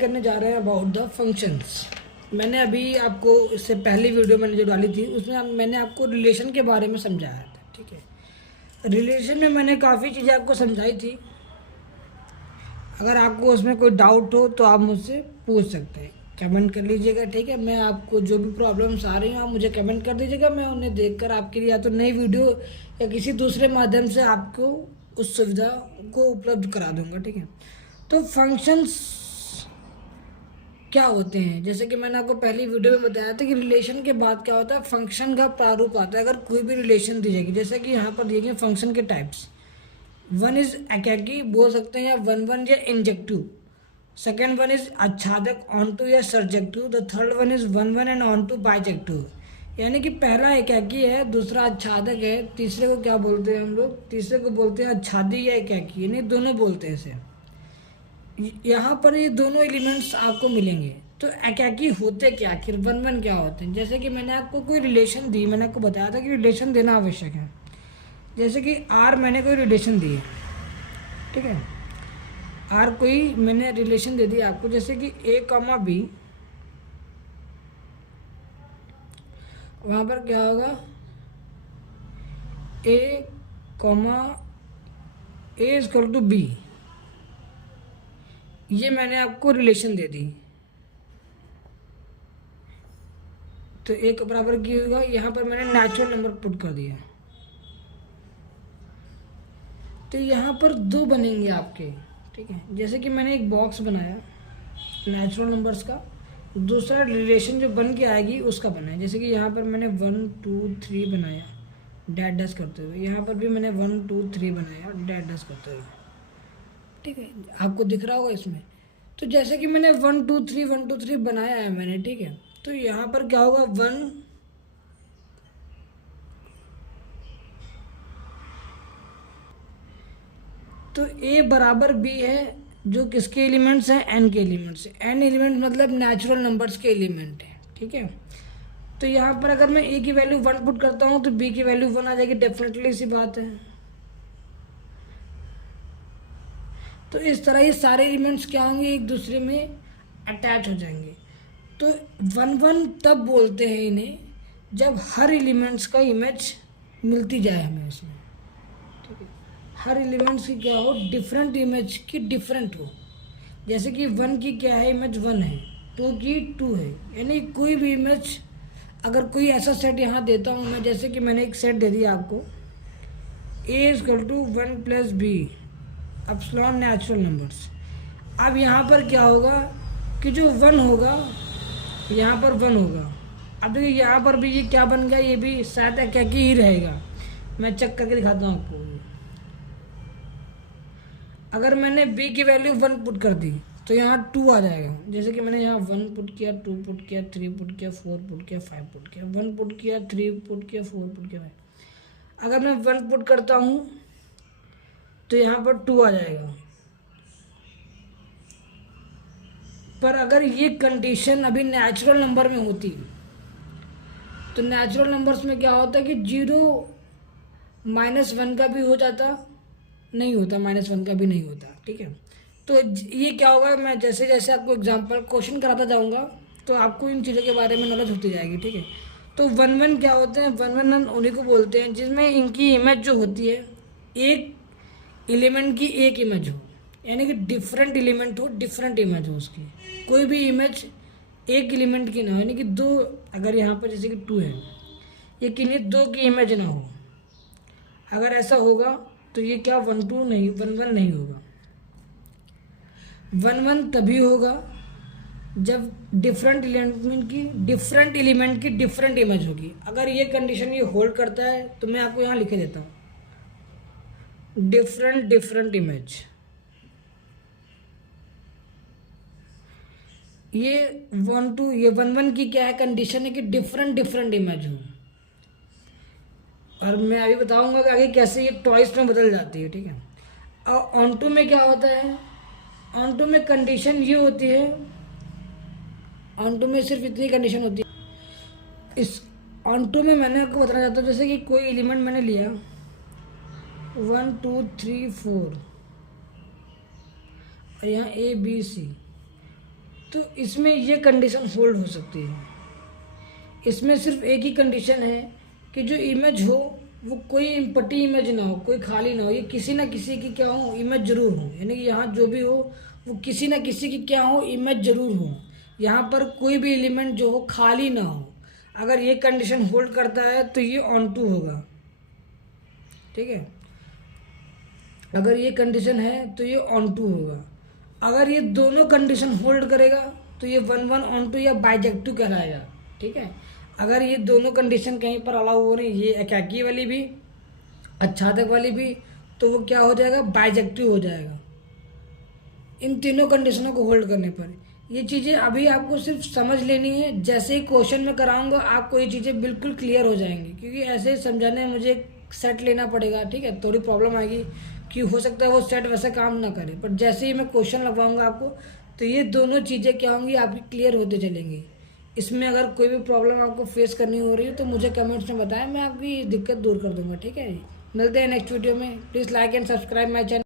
करने जा रहे हैं अबाउट द फंक्शंस। मैंने अभी आपको इससे पहली वीडियो मैंने जो डाली थी उसमें मैंने आपको रिलेशन के बारे में समझाया था, ठीक है। रिलेशन में मैंने काफ़ी चीज़ें आपको समझाई थी। अगर आपको उसमें कोई डाउट हो तो आप मुझसे पूछ सकते हैं, कमेंट कर लीजिएगा, ठीक है। मैं आपको जो भी प्रॉब्लम्स आ रही हैं आप मुझे कमेंट कर दीजिएगा, मैं उन्हें देखकर आपके लिए या तो नई वीडियो या किसी दूसरे माध्यम से आपको उस सुविधा को उपलब्ध करा दूंगा, ठीक है। तो फंक्शंस क्या होते हैं, जैसे कि मैंने आपको पहली वीडियो में बताया था कि रिलेशन के बाद क्या होता है, फंक्शन का प्रारूप आता है। अगर कोई भी रिलेशन दी जाएगी, जैसे कि यहाँ पर दिए गए फंक्शन के टाइप्स, वन इज एकाकी बोल सकते हैं, या वन वन या इंजेक्टिव। सेकेंड वन इज आच्छादक ऑन टू या surjective. The third one is one one and onto bijective. यानी कि पहला एकाकी है, दूसरा आच्छादक है, तीसरे को क्या बोलते हैं हम लोग, तीसरे को बोलते हैं आच्छादी या एकाकी, यानी दोनों बोलते हैं इसे। यहाँ पर ये दोनों एलिमेंट्स आपको मिलेंगे। तो एकाकी होते क्या, आखिर वन वन क्या होते हैं। जैसे कि मैंने आपको कोई रिलेशन दी, मैंने आपको बताया था कि रिलेशन देना आवश्यक है। जैसे कि आर मैंने कोई रिलेशन दी है, ठीक है। आर कोई मैंने रिलेशन दे दी आपको, जैसे कि ए कॉमा बी, वहाँ पर क्या होगा, A comma A is equal to B, ये मैंने आपको रिलेशन दे दी। तो एक बराबर की होगा, यहाँ पर मैंने नेचुरल नंबर पुट कर दिया। तो यहाँ पर दो बनेंगे आपके, ठीक है। जैसे कि मैंने एक बॉक्स बनाया नेचुरल नंबर्स का, दूसरा रिलेशन जो बन के आएगी उसका बनाया। जैसे कि यहाँ पर मैंने 1 2 3 बनाया डैश डैश करते हुए, यहाँ पर भी मैंने 1 2 3 बनाया डैश डैश करते हुए, ठीक है। आपको दिख रहा होगा इसमें। तो जैसे कि मैंने 1 2 3 1 2 3 बनाया है मैंने, ठीक है। तो यहाँ पर क्या होगा, 1 तो ए बराबर बी है, जो किसके एलिमेंट्स हैं, एन के एलिमेंट्स हैं। एन एलिमेंट मतलब नेचुरल नंबर्स के एलिमेंट है, ठीक है। तो यहाँ पर अगर मैं ए की वैल्यू 1 पुट करता हूँ तो बी की वैल्यू 1 आ जाएगी, डेफिनेटली सी बात है। तो इस तरह ये सारे एलिमेंट्स क्या होंगे, एक दूसरे में अटैच हो जाएंगे। तो वन वन तब बोलते हैं इन्हें जब हर एलिमेंट्स का इमेज मिलती जाए हमें उसमें, ठीक है। हर एलिमेंट्स की क्या हो, डिफरेंट इमेज की डिफरेंट हो। जैसे कि 1 की क्या है, इमेज 1 है, 2 की 2 है। यानी कोई भी इमेज, अगर कोई ऐसा सेट यहाँ देता हूँ मैं, जैसे कि मैंने एक सेट दे दिया आपको, A is equal to 1 plus B epsilon natural numbers. अब यहाँ पर क्या होगा कि जो 1 होगा यहाँ पर 1 होगा। अब देखिए यहाँ पर भी ये क्या बन गया, ये भी शायद एकाकी ही रहेगा। मैं चेक करके दिखाता हूँ आपको। अगर मैंने b की वैल्यू 1 पुट कर दी तो यहाँ 2 आ जाएगा। जैसे कि मैंने यहाँ 1 पुट किया, 2 पुट किया, 3 पुट किया, 4 पुट किया, 5 पुट किया, 1 पुट किया, 3 पुट किया, 4 पुट किया, 5। अगर मैं 1 पुट करता हूँ तो यहाँ पर 2 आ जाएगा। पर अगर ये कंडीशन अभी नेचुरल नंबर में होती तो नेचुरल नंबर्स में क्या होता है कि 0 -1 का भी हो जाता, नहीं होता, -1 का भी नहीं होता, ठीक है। तो ये क्या होगा, मैं जैसे जैसे आपको एग्जांपल क्वेश्चन कराता जाऊंगा तो आपको इन चीज़ों के बारे में नॉलेज होती जाएगी, ठीक है। तो 1 1 क्या होते हैं, 1 1 उन्हीं को बोलते हैं जिसमें इनकी इमेज जो होती है एक एलिमेंट की एक इमेज हो, यानी कि डिफरेंट एलिमेंट हो, डिफरेंट इमेज हो उसकी। कोई भी इमेज एक एलिमेंट की ना हो, यानी कि दो, अगर यहाँ पर जैसे कि 2 है, ये किन्हीं दो की इमेज ना हो। अगर ऐसा होगा तो ये क्या 1 2 नहीं, 1 1 नहीं होगा। 1 1 तभी होगा जब डिफरेंट एलिमेंट की डिफरेंट इमेज होगी। अगर ये कंडीशन ये होल्ड करता है तो मैं आपको यहाँ लिखे देता हूँ, डिफरेंट इमेज। ये 1 2 ये 1 1 की क्या है, कंडीशन है कि डिफरेंट इमेज हो। और मैं अभी बताऊंगा कि आगे कैसे ये टॉइस में बदल जाती है, ठीक है। और ऑन टू में क्या होता है, ऑन टू में कंडीशन ये होती है, ऑन टू में सिर्फ इतनी कंडीशन होती है। इस ऑन टू में मैंने आपको बताना चाहता हूँ, जैसे कि कोई एलिमेंट मैंने लिया 1 2 3 4 और यहाँ A B C, तो इसमें ये कंडीशन होल्ड हो सकती है। इसमें सिर्फ एक ही कंडीशन है कि जो इमेज हो वो कोई इम्पटी इमेज ना हो, कोई खाली ना हो, ये किसी ना किसी की क्या हो, इमेज जरूर हो। यानी कि यहाँ जो भी हो वो किसी ना किसी की क्या हो, इमेज जरूर हो। यहाँ पर कोई भी एलिमेंट जो हो खाली ना हो। अगर ये कंडीशन होल्ड करता है तो ये ऑन टू होगा, ठीक है। अगर ये कंडीशन है तो ये ऑन टू होगा। अगर ये दोनों कंडीशन होल्ड करेगा तो ये वन वन ऑन टू या बाइजेक्टिव कहलाएगा, ठीक है। अगर ये दोनों कंडीशन कहीं पर अलाउ हो रही, ये एकाकी वाली भी आच्छादक वाली भी, तो वो क्या हो जाएगा, बाइजेक्टिव हो जाएगा इन तीनों कंडीशनों को होल्ड करने पर। ये चीज़ें अभी आपको सिर्फ समझ लेनी है। जैसे ही क्वेश्चन में कराऊंगा आपको ये चीज़ें बिल्कुल क्लियर हो जाएंगी, क्योंकि ऐसे समझाने में मुझे सेट लेना पड़ेगा, ठीक है। थोड़ी प्रॉब्लम आएगी कि हो सकता है वो सेट वैसे काम ना करे, पर जैसे ही मैं क्वेश्चन लगवाऊंगा आपको तो ये दोनों चीज़ें क्या होंगी, आपकी क्लियर होते चलेंगी। इसमें अगर कोई भी प्रॉब्लम आपको फेस करनी हो रही है तो मुझे कमेंट्स में बताएं, मैं आपकी दिक्कत दूर कर दूंगा, ठीक है। मिलते हैं नेक्स्ट वीडियो में। Please like and subscribe my channel.